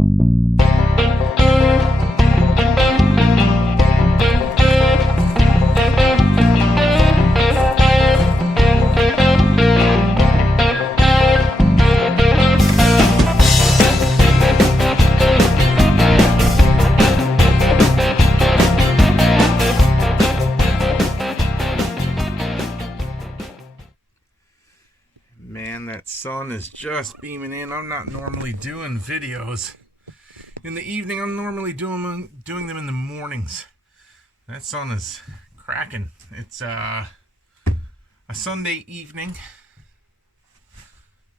Man, that sun is just beaming in. I'm not normally doing videos in the evening. I'm normally doing them in the mornings. That sun is cracking. It's a Sunday evening.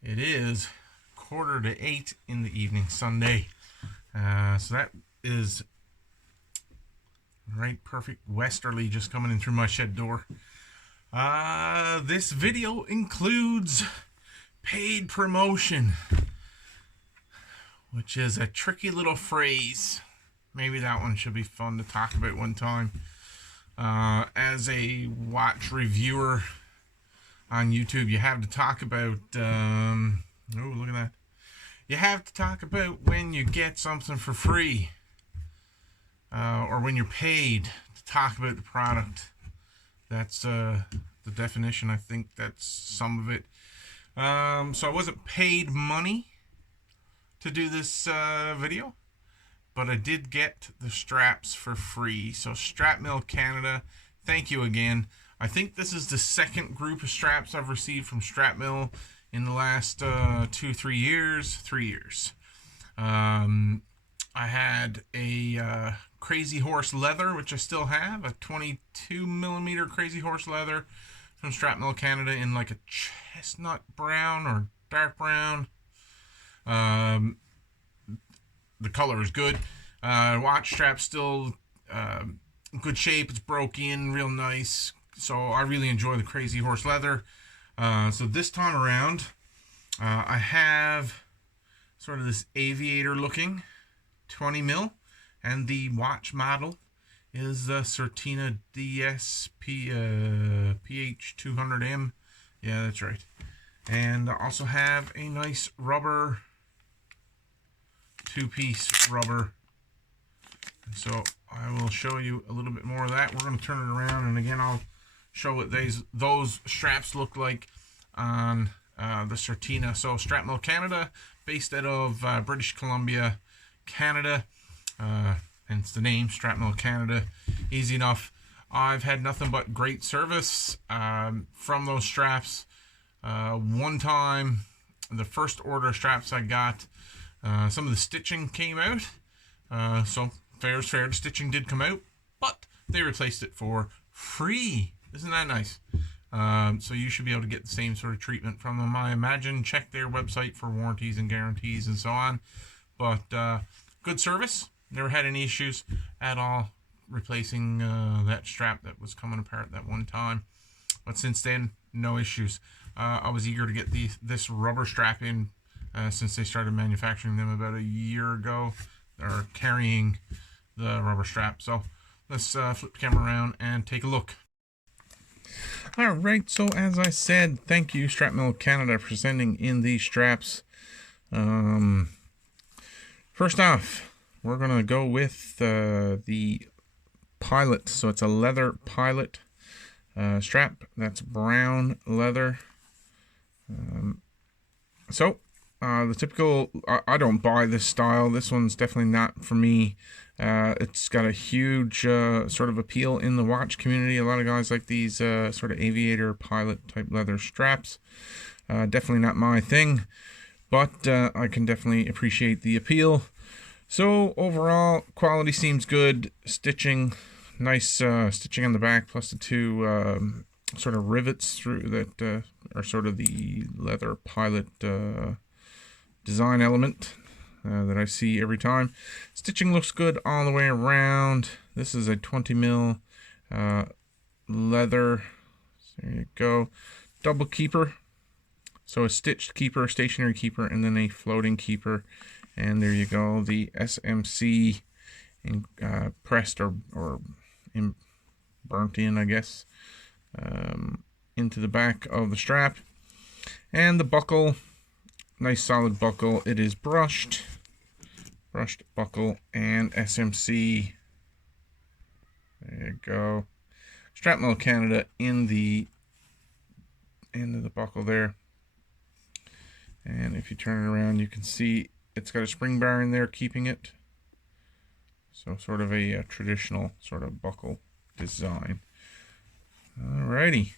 It is 7:45 in the evening, Sunday. So that is right, perfect westerly just coming in through my shed door. This video includes paid promotion, which is a tricky little phrase. Maybe that one should be fun to talk about one time. As a watch reviewer on YouTube, you have to talk about, oh, look at that. You have to talk about when you get something for free, or when you're paid to talk about the product. That's the definition. I think that's some of it. So I wasn't paid money to do this video, but I did get the straps for free. So StrapMill Canada, thank you again. I think this is the second group of straps I've received from StrapMill in the last 3 years. I had a Crazy Horse leather, which I still have, a 22mm Crazy Horse leather from StrapMill Canada in like a chestnut brown or dark brown. The color is good. Watch strap still good shape. It's broke in real nice. So I really enjoy the Crazy Horse leather. So this time around, I have sort of this aviator looking 20mm, and the watch model is the Certina DSP PH200M. Yeah, that's right. And I also have a nice rubber, two-piece rubber. So I will show you a little bit more of that. We're going to turn it around, and again, I'll show what those straps look like on the Certina. So StrapMill Canada, based out of British Columbia, Canada. Hence the name, StrapMill Canada. Easy enough. I've had nothing but great service from those straps. One time, the first order of straps I got, some of the stitching came out. So fair is fair, the stitching did come out, but they replaced it for free. Isn't that nice? So you should be able to get the same sort of treatment from them, I imagine. Check their website for warranties and guarantees and so on. But good service. Never had any issues at all replacing that strap that was coming apart that one time. But since then, no issues. I was eager to get this rubber strap in since they started manufacturing them about a year ago, or carrying the rubber strap. So let's flip the camera around and take a look. Alright, so as I said, thank you StrapMill Canada for sending in these straps. First off, we're going to go with the Pilot. So it's a leather Pilot strap. That's brown leather. The typical, I don't buy this style. This one's definitely not for me. It's got a huge sort of appeal in the watch community. A lot of guys like these sort of aviator Pilot type leather straps. Definitely not my thing, but I can definitely appreciate the appeal. So overall, quality seems good. Stitching, nice stitching on the back, plus the two sort of rivets through that are sort of the leather Pilot design element that I see every time. Stitching looks good all the way around. This is a 20mm leather. There you go. Double keeper. So a stitched keeper, stationary keeper, and then a floating keeper. And there you go, the SMC pressed or burnt in, I guess, into the back of the strap. And the buckle, nice solid buckle. It is brushed, brushed buckle and SMC. There you go. StrapMill Canada in the end of the buckle there. And if you turn it around, you can see it's got a spring bar in there keeping it. So sort of a traditional sort of buckle design. Alrighty.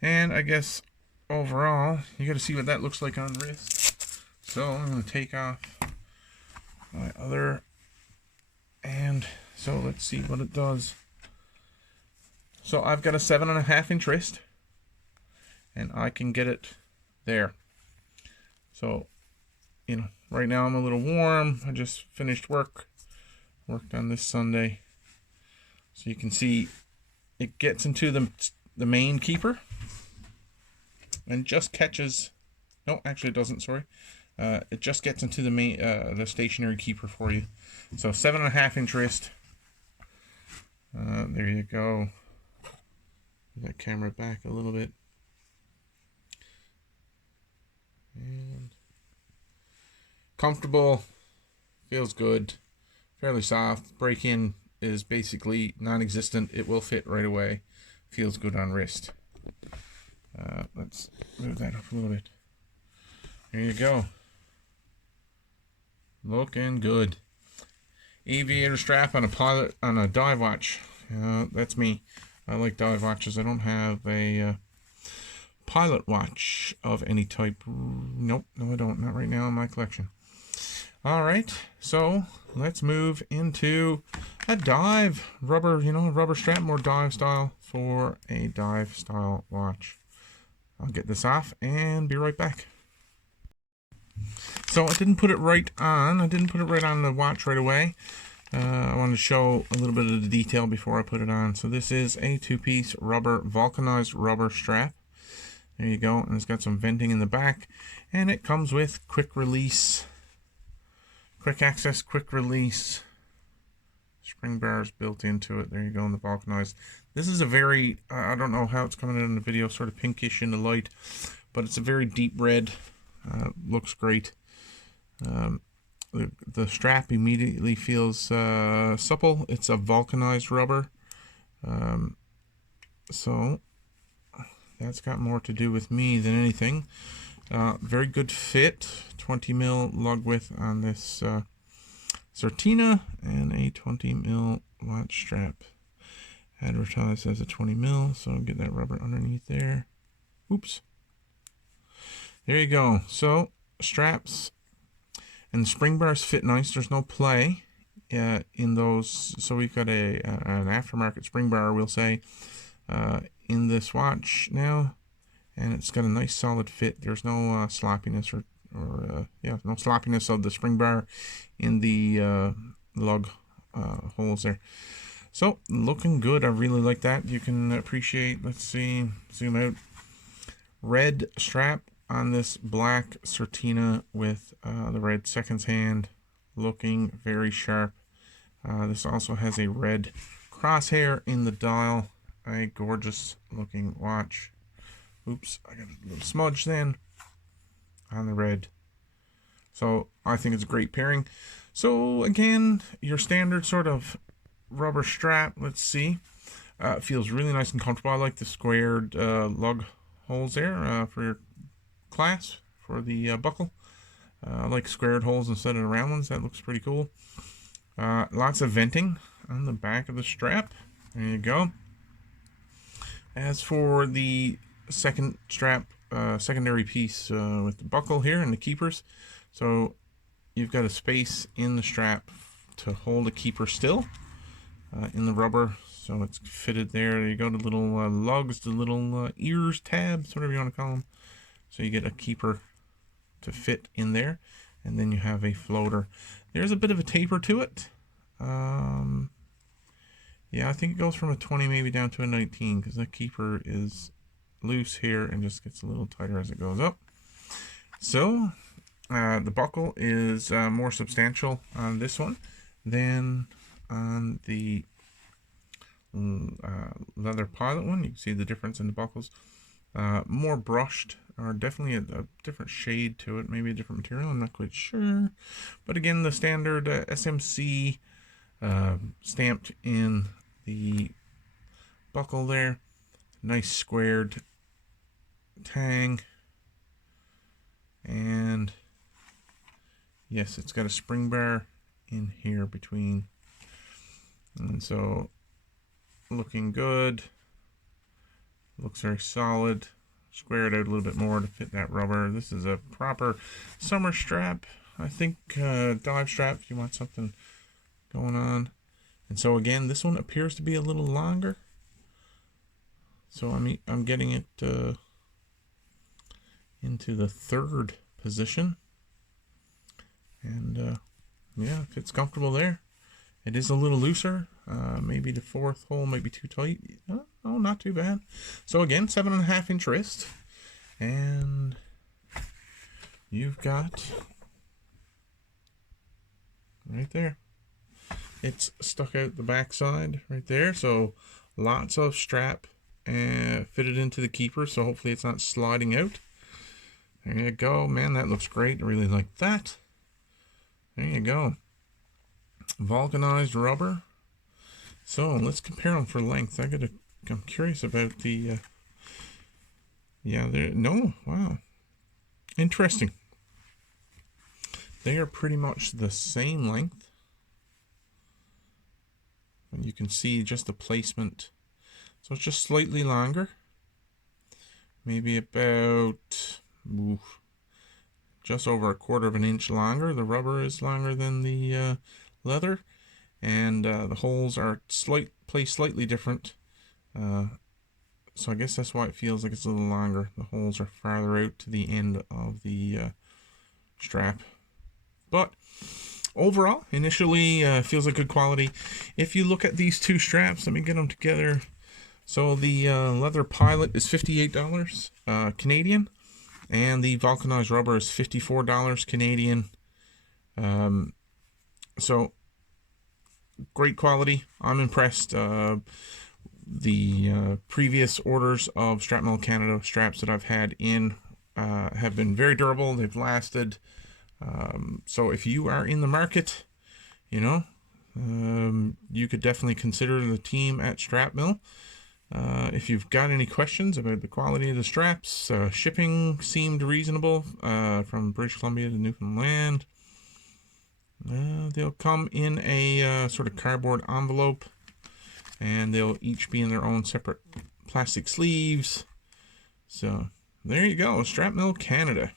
And I guess overall, you got to see what that looks like on wrist. So I'm going to take off my other, and so let's see what it does. So I've got a 7.5 inch wrist, and I can get it there. So, you know, right now I'm a little warm. I just finished worked on this Sunday. So you can see it gets into the main keeper and just catches, no, actually it doesn't, sorry. It just gets into the main, the stationary keeper for you. So 7.5 inch wrist. There you go. Move that camera back a little bit. And comfortable, feels good, fairly soft. Break-in is basically non-existent. It will fit right away. Feels good on wrist. Let's move that up a little bit. There you go. Looking good. Aviator strap on a pilot on a dive watch. That's me. I like dive watches. I don't have a pilot watch of any type. Nope, no I don't. Not right now in my collection. Alright, so let's move into a dive rubber, rubber strap, more dive style for a dive style watch. I'll get this off and be right back. So I didn't put it right on. I didn't put it right on the watch right away. I wanted to show a little bit of the detail before I put it on. So this is a two-piece rubber, vulcanized rubber strap. There you go, and it's got some venting in the back, and it comes with quick release, quick access, quick release spring bars built into it. There you go, in the vulcanized. This is a very, I don't know how it's coming in the video, sort of pinkish in the light, but it's a very deep red. Looks great. The strap immediately feels supple. It's a vulcanized rubber. So that's got more to do with me than anything. Very good fit. 20 mil lug width on this Certina, and a 20 mil watch strap. Advertised as a 20 mil, so get that rubber underneath there. Oops. There you go. So straps and the spring bars fit nice. There's no play in those. So we've got an aftermarket spring bar, we'll say, in this watch now, and it's got a nice solid fit. There's no sloppiness or no sloppiness of the spring bar in the lug holes there. So looking good. I really like that. You can appreciate, let's see, zoom out, red strap on this black Certina with the red seconds hand, looking very sharp. This also has a red crosshair in the dial. A gorgeous looking watch. Oops, I got a little smudge then on the red. So I think it's a great pairing. So again, your standard sort of rubber strap. Let's see. It feels really nice and comfortable. I like the squared lug holes there for your clasp for the buckle. I like squared holes instead of the round ones. That looks pretty cool. Lots of venting on the back of the strap. There you go. As for the second strap, secondary piece with the buckle here and the keepers, so you've got a space in the strap to hold a keeper still in the rubber, so it's fitted there. There you go, the little lugs, the little ears, tabs, whatever you want to call them. So you get a keeper to fit in there, and then you have a floater. There's a bit of a taper to it. Yeah, I think it goes from a 20 maybe down to a 19, because the keeper is loose here and just gets a little tighter as it goes up. So the buckle is more substantial on this one than on the leather pilot one. You can see the difference in the buckles. More brushed are definitely a different shade to it, maybe a different material, I'm not quite sure. But again, the standard SMC stamped in the buckle there. Nice squared tang. And yes, it's got a spring bar in here between. And so, looking good. Looks very solid. Square it out a little bit more to fit that rubber. This is a proper summer strap. I think dive strap if you want something going on. And so again, this one appears to be a little longer. So I'm getting it into the third position. And yeah, fits comfortable there. It is a little looser. Maybe the fourth hole might be too tight. Oh, not too bad. So again, 7.5 inch wrist. And you've got right there. It's stuck out the back side right there. So lots of strap fitted into the keeper. So hopefully it's not sliding out. There you go. Man, that looks great. I really like that. There you go. Vulcanized rubber. So let's compare them for length. I'm curious about the wow, interesting. They are pretty much the same length, and you can see just the placement. So it's just slightly longer, maybe about just over 1/4 of an inch longer. The rubber is longer than the leather, and the holes are placed slightly different. So I guess that's why it feels like it's a little longer. The holes are farther out to the end of the strap. But overall, initially, feels like good quality. If you look at these two straps, let me get them together. So the leather pilot is $58 Canadian, and the vulcanized rubber is $54 Canadian. So great quality. I'm impressed. The previous orders of StrapMill Canada straps that I've had in have been very durable. They've lasted. So if you are in the market, you know, you could definitely consider the team at StrapMill. If you've got any questions about the quality of the straps, shipping seemed reasonable from British Columbia to Newfoundland. They'll come in a sort of cardboard envelope, and they'll each be in their own separate plastic sleeves. So there you go, StrapMill Canada.